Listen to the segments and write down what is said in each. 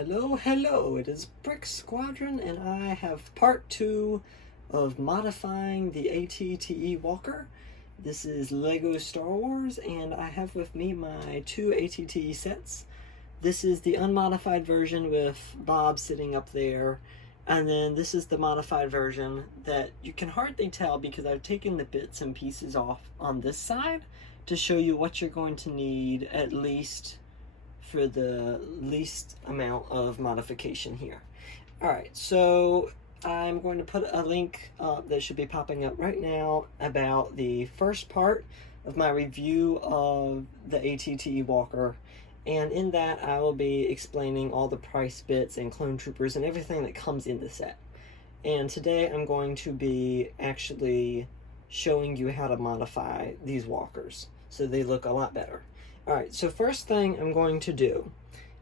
Hello, hello, it is Brick Squadron, and I have part 2 of modifying the AT-TE Walker. This is LEGO Star Wars, and I have with me my 2 AT-TE sets. This is the unmodified version with Bob sitting up there, and then this is the modified version that you can hardly tell because I've taken the bits and pieces off on this side to show you what you're going to need at least for the least amount of modification here. Alright, so I'm going to put a link that should be popping up right now about the first part of my review of the AT-TE Walker, and in that I will be explaining all the price bits and clone troopers and everything that comes in the set. And today I'm going to be actually showing you how to modify these walkers so they look a lot better. Alright, so first thing I'm going to do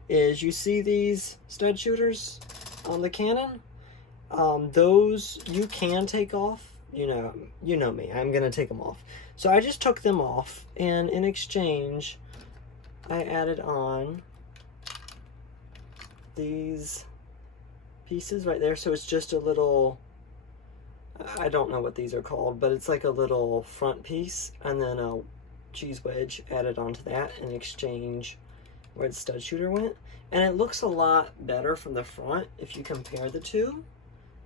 is, you see these stud shooters on the cannon? Those you can take off. You know me, I'm going to take them off. So I just took them off, and in exchange, I added on these pieces right there. So it's just a little, I don't know what these are called, but it's like a little front piece, and then a cheese wedge added onto that in exchange where the stud shooter went. And it looks a lot better from the front if you compare the two,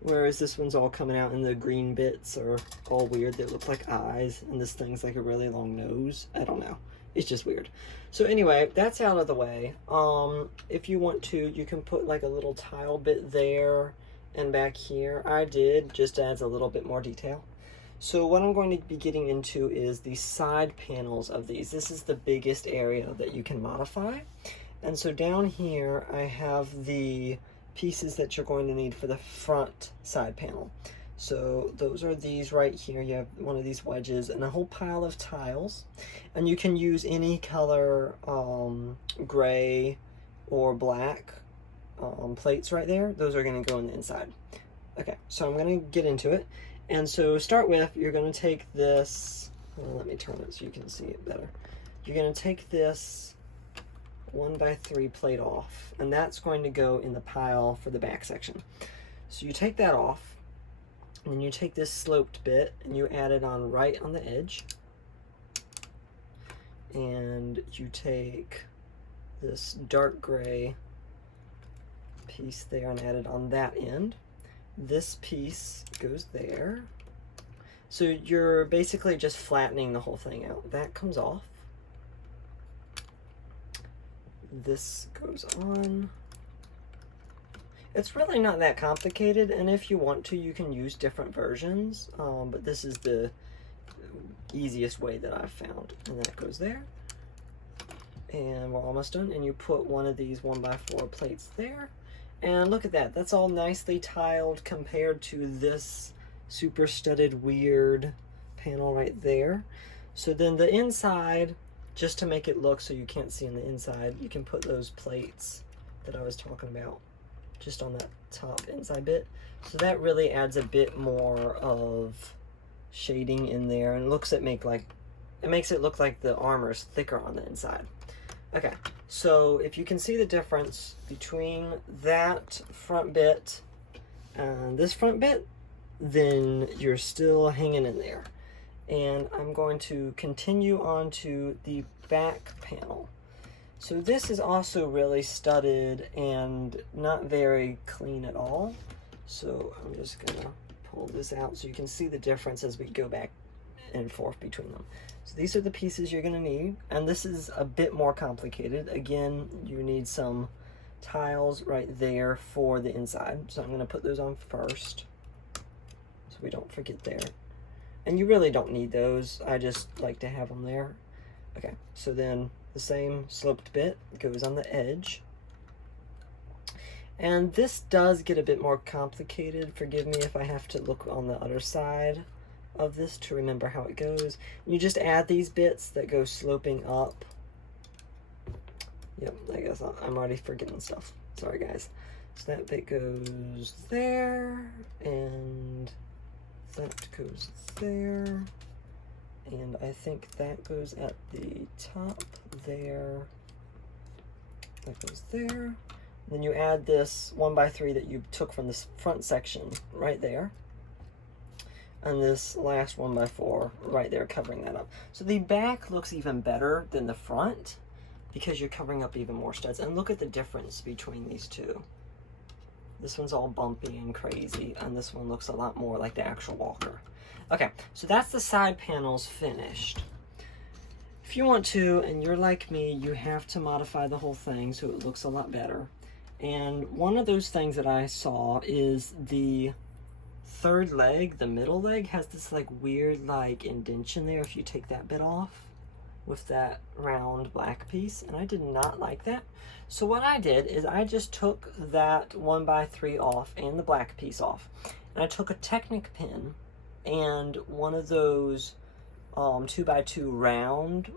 whereas this one's all coming out and the green bits are all weird. They look like eyes, and this thing's like a really long nose. I don't know, it's just weird. So anyway, that's out of the way. If you want to, you can put like a little tile bit there and back here. I did, just adds a little bit more detail. So what I'm going to be getting into is the side panels of these. This is the biggest area that you can modify. And so down here I have the pieces that you're going to need for the front side panel. So those are these right here. You have one of these wedges and a whole pile of tiles. And you can use any color, gray or black plates right there. Those are going to go in the inside. Okay, so I'm going to get into it. And so start with, you're going to take this, well, let me turn it so you can see it better. You're going to take this 1x3 plate off, and that's going to go in the pile for the back section. So you take that off, and then you take this sloped bit, and you add it on right on the edge. And you take this dark gray piece there and add it on that end. This piece goes there. So you're basically just flattening the whole thing out. That comes off. This goes on. It's really not that complicated, and if you want to, you can use different versions, but this is the easiest way that I've found. And that goes there. And we're almost done. And you put one of these 1x4 plates there. And look at that, that's all nicely tiled compared to this super studded weird panel right there. So then the inside, just to make it look so you can't see in the inside, you can put those plates that I was talking about just on that top inside bit. So that really adds a bit more of shading in there, and it makes it look like the armor is thicker on the inside. Okay, so if you can see the difference between that front bit and this front bit, then you're still hanging in there. And I'm going to continue on to the back panel. So this is also really studded and not very clean at all. So I'm just gonna pull this out so you can see the difference as we go back and forth between them. So these are the pieces you're going to need, and this is a bit more complicated. Again, you need some tiles right there for the inside, so I'm going to put those on first so we don't forget there. And you really don't need those, I just like to have them there. Okay, so then the same sloped bit goes on the edge. And this does get a bit more complicated. Forgive me if I have to look on the other side of this to remember how it goes. You just add these bits that go sloping up. Yep, I guess I'm already forgetting stuff. Sorry guys. So that bit goes there, and that goes there, and I think that goes at the top there. That goes there. Then you add this 1x3 that you took from this front section right there. And this last 1x4 right there covering that up. So the back looks even better than the front because you're covering up even more studs. And look at the difference between these two. This one's all bumpy and crazy, and this one looks a lot more like the actual walker. Okay, so that's the side panels finished. If you want to, and you're like me, you have to modify the whole thing so it looks a lot better. And one of those things that I saw is the third leg, the middle leg, has this like weird like indention there if you take that bit off with that round black piece, and I did not like that. So what I did is I just took that 1x3 off and the black piece off, and I took a Technic pin and one of those 2x2 round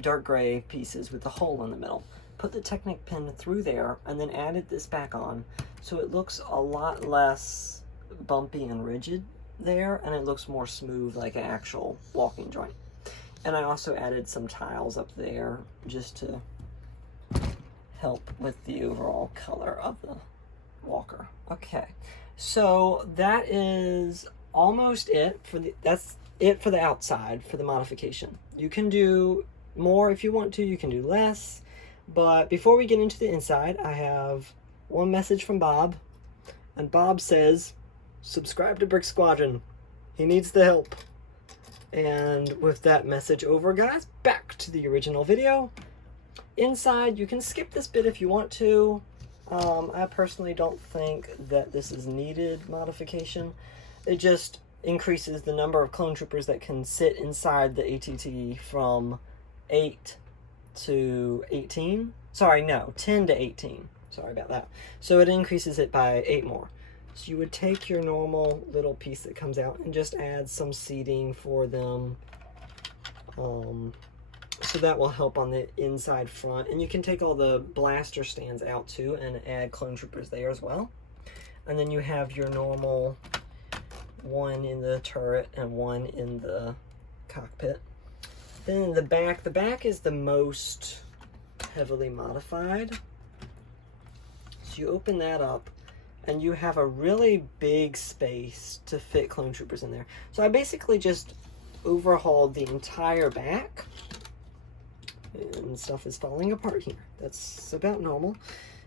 dark gray pieces with the hole in the middle. Put the Technic pin through there and then added this back on, so it looks a lot less bumpy and rigid there, and it looks more smooth like an actual walking joint. And I also added some tiles up there just to help with the overall color of the walker. Okay, so that is almost it for the, that's it for the outside for the modification. You can do more if you want to, you can do less, but before we get into the inside, I have one message from Bob, and Bob says, subscribe to Brick Squadron. He needs the help. And with that message over, guys, back to the original video. Inside, you can skip this bit if you want to. I personally don't think that this is needed modification. It just increases the number of clone troopers that can sit inside the ATT from 8 to 18. Sorry, no, 10 to 18. Sorry about that. So it increases it by 8 more. So you would take your normal little piece that comes out and just add some seating for them. So that will help on the inside front. And you can take all the blaster stands out too and add clone troopers there as well. And then you have your normal one in the turret and one in the cockpit. Then in the back is the most heavily modified. So you open that up, and you have a really big space to fit clone troopers in there. So I basically just overhauled the entire back, and stuff is falling apart here. That's about normal.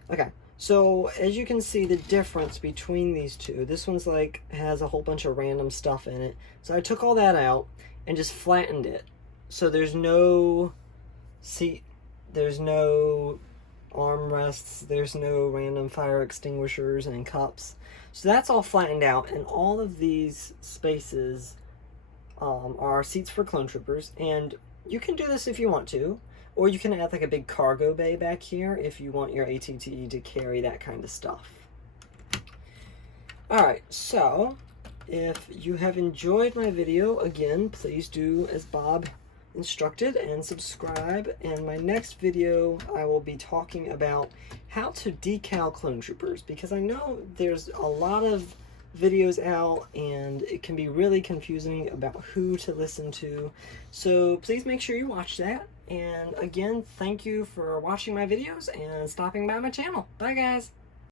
Okay, so as you can see the difference between these two, this one's like has a whole bunch of random stuff in it. So I took all that out and just flattened it. So there's no seat, there's no armrests, there's no random fire extinguishers and cups. So that's all flattened out, and all of these spaces are seats for clone troopers, and you can do this if you want to, or you can add like a big cargo bay back here if you want your ATT to carry that kind of stuff. Alright, so if you have enjoyed my video, again, please do as Bob instructed and subscribe. And my next video I will be talking about how to decal clone troopers, because I know there's a lot of videos out and it can be really confusing about who to listen to. So please make sure you watch that. And again, thank you for watching my videos and stopping by my channel. Bye guys.